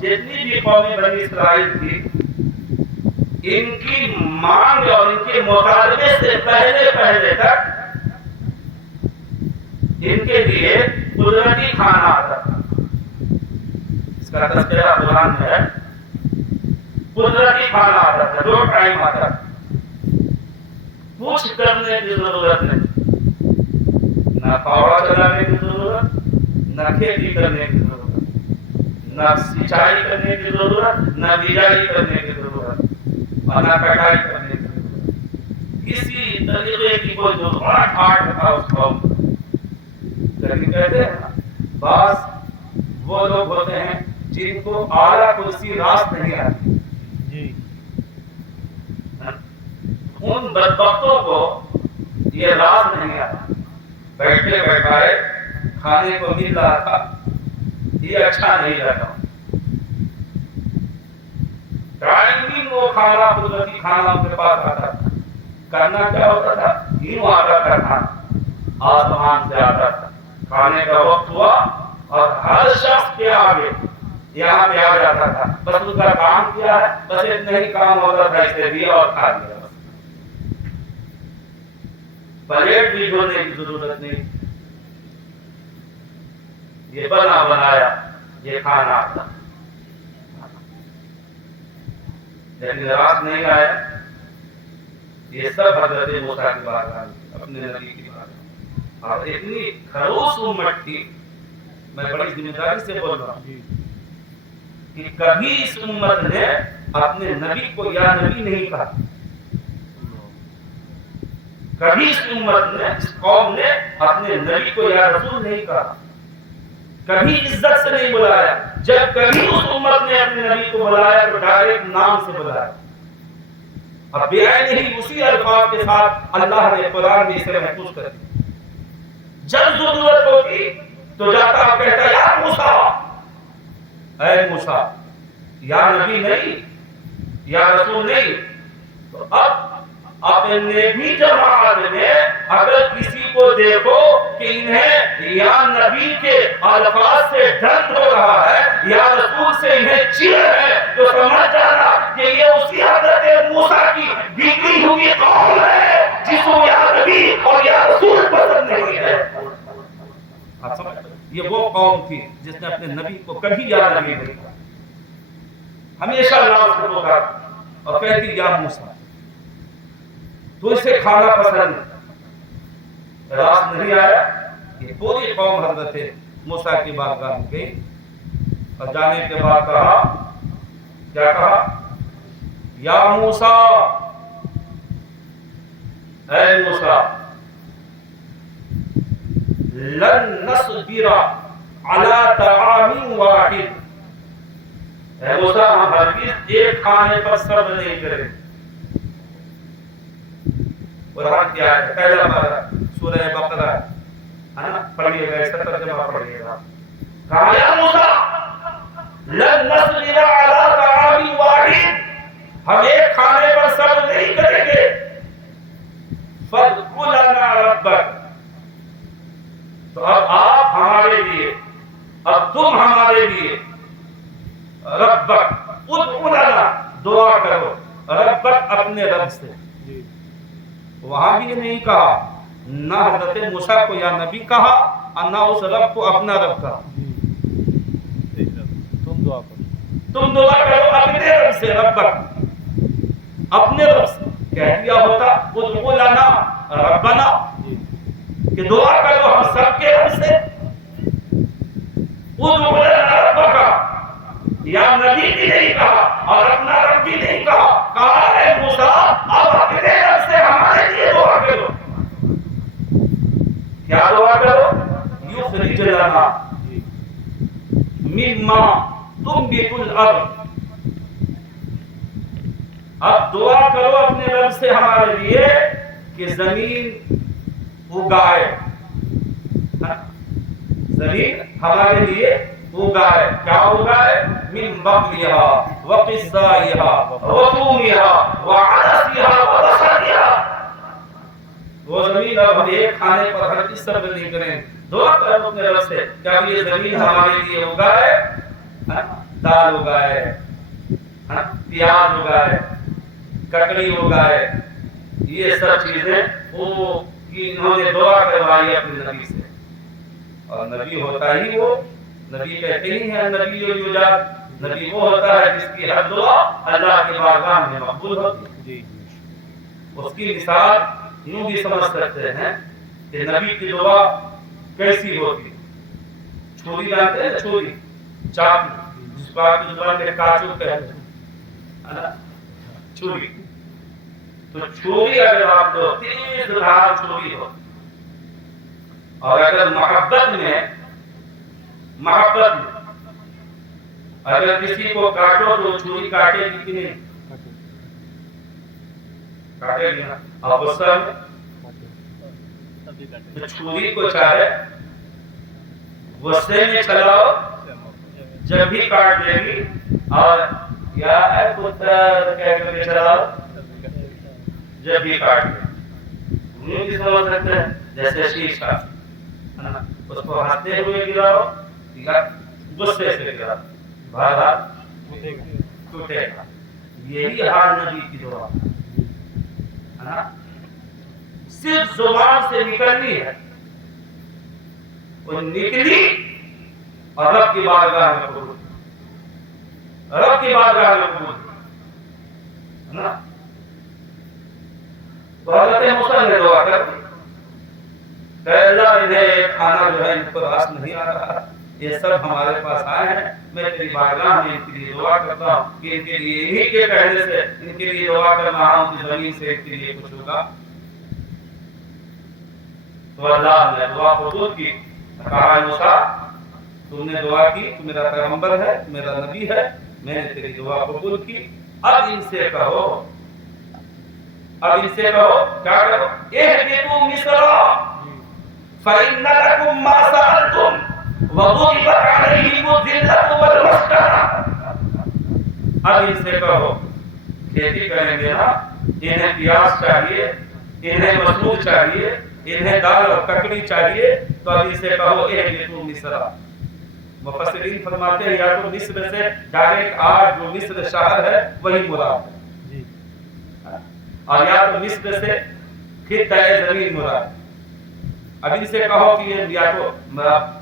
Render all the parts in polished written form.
جتنی بھی قومیں بنی اسرائیل تھی، ان کی مانگ اور ان کے مطالبے سے پہلے تک ان کے لیے قدرتی کھانا آتا تھا. اس کا تذکرہ قرآن میں ہے. قدرتی کھانا آتا تھا، 2 ٹائم آتا تھا. کچھ کرنے کی ضرورت نہیں، نہ پاوڑا چلانے کی ضرورت، نہ کھیتی کرنے کی ضرورت، نہ سینچائی کرنے کی ضرورت، نہ بیجائی کرنے کی ضرورت، اور نہ کٹائی کرنے کی ضرورت. کسی طریقے کی کوئی ضرورت آٹھ تھا اس قوم. لیکن کہتے ہیں بعض وہ لوگ ہوتے ہیں جن کو اعلیٰ کرسی راست نہیں آتی. ان بدبختوں کو یہ راز نہیں آتا. بیٹھے بیٹھائے کھانے کو مل رہا تھا، یہ اچھا نہیں لگا. ٹائمنگ وہ کھانا، قدرتی کھانا ان کے پاس آتا تھا. کرنا کیا ہوتا تھا؟ یوں آتا تھا کھانا، آسمان سے آتا تھا. کھانے کا وقت ہوا اور ہر شخص کے آگے یہاں پہ آ جاتا تھا. بس ان کا کام کیا ہے؟ بس اتنا ہی کام ہوتا تھا، اسے دیا اور کھا لیا. پلیٹ بھی دھونے کی ضرورت نہیں. یہ بنا بنایا یہ کھانا آتا. لیکن رات نہیں آیا. یہ سب حضرت موسیٰ کی بات ہے، اپنے نبی کی بات ہے. اور اتنی خروش امت تھی، میں بڑی ذمہ داری سے بول رہا ہوں کہ کبھی اس امت نے اپنے نبی کو یا نبی نہیں کہا. کبھی اس امت نے، اس قوم نے اپنے نبی کو یا رسول نہیں کہا. کبھی عزت سے نہیں بلایا. جب کبھی اس امت نے اپنے نبی کو بلایا تو ڈائریکٹ نام سے بلایا. اب بے نہیں اسی الفاظ کے ساتھ اللہ نے قرآن میں اسے محفوظ کر دیا. جب ضرورت ہوتی تو جاتا کہتا یا موسیٰ، اے موسیٰ. یا نبی نہیں، یا رسول نہیں. تو اب اپنے بھی جماعت میں اگر کسی کو دیکھو کہ انہیں یا نبی کے الفاظ سے درد ہو رہا ہے یا رسول سے انہیں چڑ ہے، تو سمجھ جانا کہ یہ اسی حضرت موسیٰ کی بگڑی ہوئی قوم ہے جس کو یا نبی اور یا رسول پسند نہیں ہے. یہ وہ قوم تھی جس نے اپنے نبی کو کبھی یا نبی نہیں کہا. ہمیشہ نام سے پکارا اور کہتی یا موسیٰ. تو اسے کھانا پسند راست نہیں آیا. یہ پوری قوم حضرت موسیٰ کی بارگاہ میں گئی اور جانے کے بعد کہا، کیا کہا؟ یا موسیٰ، اے موسیٰ، لن نصبر علی طعام واحد. اے موسیٰ، ہم ہرگز ایک کھانے پر صبر نہیں کریں. قرآن کی آیت پہلا پارہ سورہ بقرہ ہے نا، پڑھیے گا، اس کا ترجمہ پڑھیے گا. کہا یا موسیٰ لن نصبر علی طعام واحد، ہم ایک کھانے پر صبر نہیں کریں گے. فادع لنا ربک، تو اب آپ ہمارے لیے، اب تم ہمارے لیے ربک، ادع لنا، دعا کرو. ربک اپنے رب سے. وہاں بھی یہ نہیں کہا، نہ حضرت موسیٰ کو یا نبی کہا اور نہ اس رب کو اپنا رب کہا. تم دعا کرو اپنے رب سے. ربک اپنے رب سے. کہہ دیا ہوتا ادعو لنا ربنا، کہ دعا کرو ہم سب کے رب سے. ادعو لنا ربک، یا نبی بھی نہیں کہا اور اپنا رب بھی نہیں کہا. کہا اے موسیٰ اب اپنے رب سے ہمارے لیے دعا کرو. کیا دعا کرو؟ یخرج لنا مما تنبت الارض. اب دعا کرو اپنے رب سے ہمارے لیے کہ زمین اگائے. زمین ہمارے لیے اگائے. کیا اگائے؟ من بقلها وقصائها وطومها وعدسها وبصلها. وہ زمین اب ہم ایک کھانے پر ہر کس طرح نہیں کریں. دعا کرو اپنے رب سے کہ اب یہ زمین ہمارے لیے اگائے دال اگائے، پیاز اگائے، ککڑی اگائے، یہ سب چیزیں انہوں نے دعا کروائی اپنے نبی سے. اور نبی ہوتا ہی وہ، نبی کہتے ہی ہیں نبی یجاب، نبی وہ ہوتا ہے جس کی ہر دعا اللہ کی بارگاہ میں مقبول ہوتی ہے. اس کی مثال یوں بھی سمجھ سکتے ہیں کہ نبی کی دعا کیسی ہوتی. چھری جانتے ہیں، چھری چاقو جس کو آپ کی زبان میں کاچو کہتے ہیں، چھری. تو چھری اگر آپ کو تیز دھار چھری ہو، اور اگر محبت میں اگر کسی کو کاٹو تو چھری کاٹے گی کہ نہیں؟ کاٹے گی نا. اور غصہ میں چھری کو چاہے غصے میں چلاؤ جب بھی کاٹ دے گی، اور یا اے پتر کہہ کر چلاؤ جب بھی کاٹ دے. یہ بھی سمجھ سکتے ہیں جیسے شیشہ اس کو ہنستے ہوئے گراؤ یا غصے سے گراؤ، بہرحال ٹوٹے گا. یہی حال نبی کی دعا ہے، صرف زبان سے نکلنی ہے، وہ نکلی اور رب کی بارگاہ میں قبول، رب کی بارگاہ میں قبول ہے نا. تو حضرت موسیٰ نے دعا کر دی کہ اللہ انہیں کھانا جو ہے ان کو راس نہیں آ رہا، یہ سب ہمارے پاس آئے ہیں، میں تیری بارگاہ میں ان کے لیے دعا کرتا ہوں کہ ان کے لیے انہی کے کہنے سے ان کے لیے دعا کر رہا ہوں کہ زمین سے ان کے لیے کچھ ہوگا. تو اللہ نے دعا قبول کی. کہا موسیٰ تم نے دعا کی، تو میرا پیغمبر ہے، میرا نبی ہے، میں نے تیری دعا قبول کی. اب ان سے کہو کیا کرو؟ اہبطوا مصر فإن لكم ما سألتم وضربت عليهم الذلة والمسكنة. اب ان سے کہو کھیتی کریں گے نا، انہیں پیاز چاہیے، انہیں مسور چاہیے، انہیں دال اور ککڑی چاہیے، تو اب ان سے کہو اہبطوا مصر. مفسرین فرماتے ہیں یا تو مصر سے ڈائریکٹ آج جو مصر شہر ہے وہی مراد ہے، اور یا تو مصر سے خطہ زمین مراد. اب ان سے کہو کہ یہ یا تو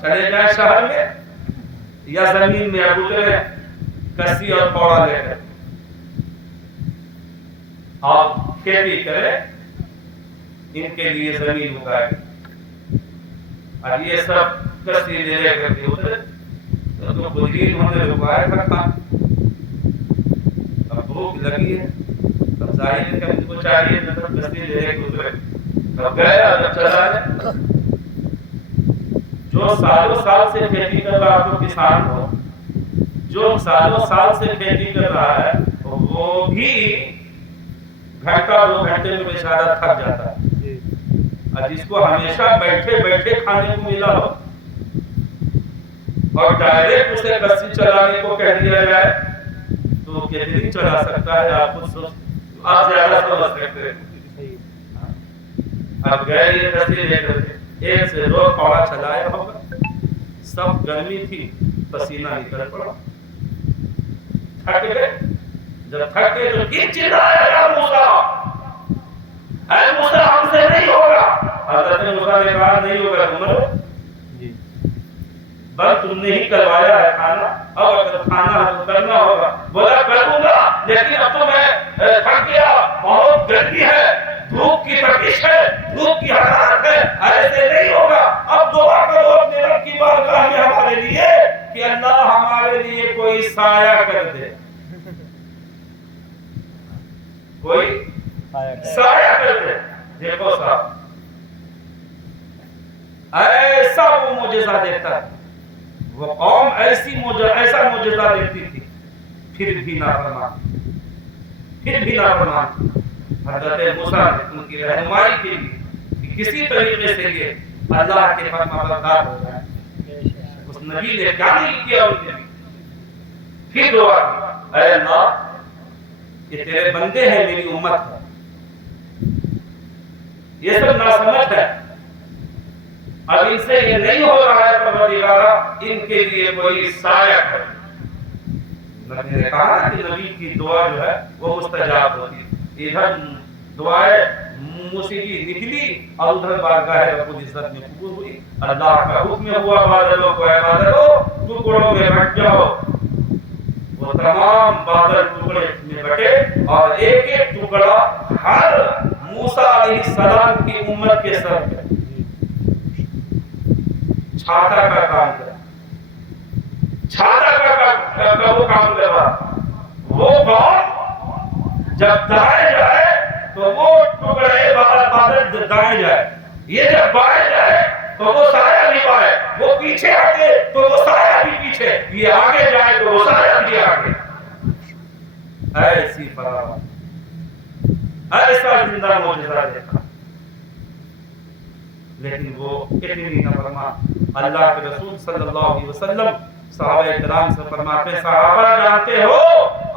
چلے جائیں شہر میں یا زمین میں اترے کسی اور پوڑا لے کر اور کھیتی کرے، ان کے لیے زمین اگائے. اور یہ سب کسی لے کر کے اترے تو بزرگ انہوں نے رکوایا تھا کھانا. اب بھوک لگی ہے، اب ظاہر ہے کہ ان کو چاہیے کسی لے کے اترے. اب گئے اور جب چلا ہے جو سالوں سال سے کھیتی کر رہا تو کسان ہو، جو سالوں سال سے کھیتی کر رہا ہے وہ بھی گھنٹہ 2 گھنٹے میں بیچارہ تھک جاتا ہے. اور جس کو ہمیشہ بیٹھے بیٹھے کھانے کو ملا ہو اور ڈائریکٹ اسے کسی چلانے کو کہہ دیا جائے تو وہ کتنی چلا سکتا ہے؟ آپ خود سوچ، آپ زیادہ سمجھ سکتے ہیں. اب گئے یہ کسی لے کر کے 1 سے 2 پوڑا چلایا ہوگا، سب گرمی تھی، پسینہ نکل پڑا، تھک گئے. جب تھک گئے تو کس چلایا یا موسیٰ، اے موسیٰ ہم سے نہیں ہوگا. حضرت موسیٰ نے کہا نہیں ہوگا عمر، بس تم نے ہی کروایا ہے کھانا، اب اگر کھانا ہے تو کرنا ہوگا. بولا کروں گا لیکن اب تو میں تھک گیا، بہت گرمی ہے، دھوپ کی تپش ہے، دھوپ کی حرارت ہے، ایسے نہیں ہوگا. اب دعا کرو اپنے رب کی بارگاہ میں ہمارے لیے کہ اللہ ہمارے لیے کوئی سایہ کر دے، کوئی سایہ کر دے. دیکھو صاحب ایسا وہ معجزہ دیتا ہے، وہ قوم ایسا معجزہ دیتی تھی، پھر بھی نافرمان. حضرت موسیٰ نے ان کی رہنمائی کے لیے کہ کسی طریقے سے یہ اللہ کے فرما بردار ہو جائے، اس نبی نے کیا نہیں کیا ان کے لیے. پھر دعا کی اے اللہ یہ تیرے بندے ہیں، میری امت ہے، یہ سب ناسمجھ ہے، اب ان سے یہ نہیں ہو رہا ہے پروردگارا، ان کے لیے کوئی سایہ کر. نبی نے کہا کہ نبی کی دعا جو ہے وہ مستجاب ہوتی ہے. ادھر دعائیں موسیقی نکلی اور ادھر بارگاہ رب العزت میں قبول ہوئی. اللہ کا حکم ہوا بادلوں کو اے بادلوں ٹکڑوں میں بٹ جاؤ. وہ تمام بادل ٹکڑے میں بٹے اور ایک ایک ٹکڑا ہر موسیٰ علیہ السلام کی امت کے سر پہ چھاتا کا کام کر چھاتا کا وہ کام کر رہا. وہ قوم جب دائیں جائے تو وہ ٹکڑے بادل دائیں جائے, یہ جب بائیں جائے تو وہ سایہ بھی بائیں, وہ پیچھے ہٹے تو وہ سایہ بھی پیچھے, یہ آگے جائے تو وہ سایہ بھی آگے. ایسی فراوانی, ایسا زندہ معجزہ دیکھا. لیکن وہ اتنی نافرمان. اللہ کے رسول صلی اللہ علیہ وسلم صحابہ کرام سے فرماتے ہیں, صحابہ جانتے ہو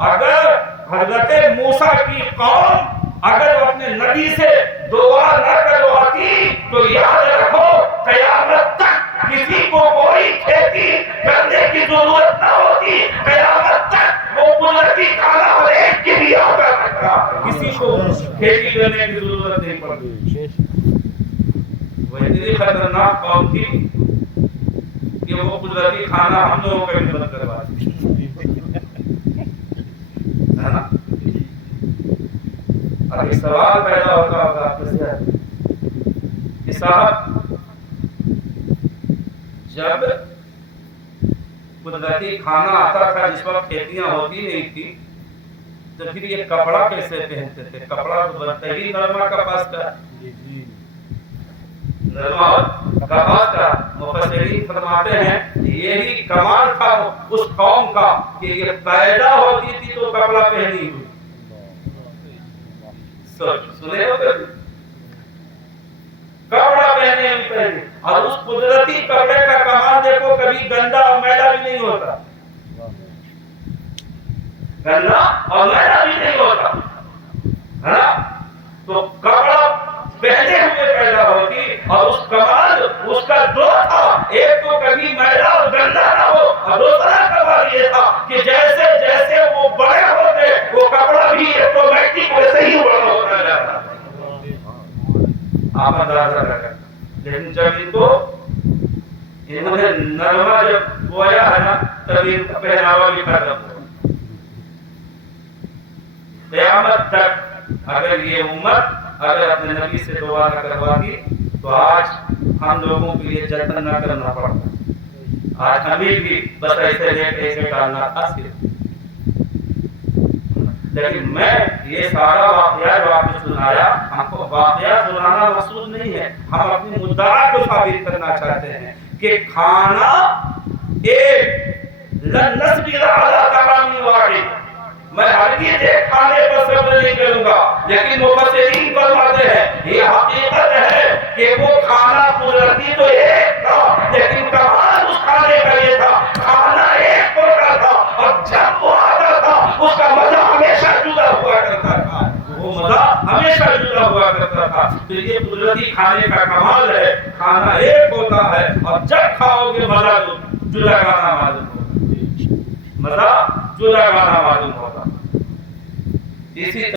اگر حضرت موسیٰ کی قوم اگر اپنے نبی سے دعا نہ کرواتی تو یاد رکھو قیامت تک کسی کو کوئی کھیتی کرنے کی ضرورت نہ ہوتی. قیامت تک وہ قدرتی کھانا ہر ایک کے لیے آتا رہتا, کسی کو کھیتی کرنے کی ضرورت نہیں پڑتی. وہ اتنی خطرناک قوم تھی کہ وہ قدرتی کھانا ہم لوگوں کا بھی بند کروا دی, ہے نا. اب ایک سوال پیدا ہوتا ہوگا آپ سے کہ صاحب جب قدرتی کھانا آتا تھا جس وقت کھیتیاں ہوتی نہیں تھی تو پھر یہ کپڑا کیسے پہنتے تھے؟ کپڑا تو بنتا ہی نرما کپاس کا, نرما اور کپاس کا. مفسرین فرماتے ہیں یہی کمال تھا اس قوم کا کہ یہ پیدا ہوتی تھی تو کپڑا پہنی ہوئی. سنے ہو کپڑا پہنے ہوئی پہنی, اور اس قدرتی کپڑے کا کمال دیکھو کبھی گندا اور میلا بھی نہیں ہوتا, گندا اور میلا بھی نہیں ہوتا, ہے نا. تو کپڑا پہنے ہوئے پیدا ہوتی اور اس کمال اس کا دو تھا, ایک تو کبھی میلا اور گندا نہ ہو, اور دوسرا کمال یہ تھا کہ جیسے جیسے وہ بڑے ہوتے وہ کپڑا بھی آٹومیٹک ویسے ہی بڑا ہوتا جاتا. آپ اندازہ لگا. لیکن جب ان کو انہوں نے نرما جب بویا ہے نا تب ان کا پہناوا بھی ختم ہوا. قیامت تک اگر یہ امت اگر اپنے نبی سے دعا نہ کرواتی تو آج ہم لوگوں کے لیے جتن نہ کرنا پڑتا, آج ہمیں بھی بس ایسے ریٹ ایسے ڈالنا تھا صرف. لیکن میں یہ سارا واقعہ جو آپ نے سنایا, ہم کو واقعہ سنانا مقصود نہیں ہے, ہم اپنی مدعا کو ثابت کرنا چاہتے ہیں کہ کھانا ایک لن نصبر علی طعام واحد, میں ہرگز ایک کھانے پر صبر نہیں کروں گا. لیکن مفسرین فرماتے ہیں یہ حقیقت ہے کہ وہ کھانا قدرتی تو ایک تھا, لیکن کمال اس کھانے کا یہ تھا کھانا ایک ہوتا تھا, اور جب وہ آتا تھا اس کا مزہ ہمیشہ جدا ہوا کرتا تھا, وہ مزہ ہمیشہ جدا ہوا کرتا تھا. تو یہ قدرتی کھانے کا کمال ہے, کھانا ایک ہوتا ہے اور جب کھاؤ گے مزہ جدا گانا معلوم ہوگا, مزہ جدا گانا معلوم ہوگا. اسی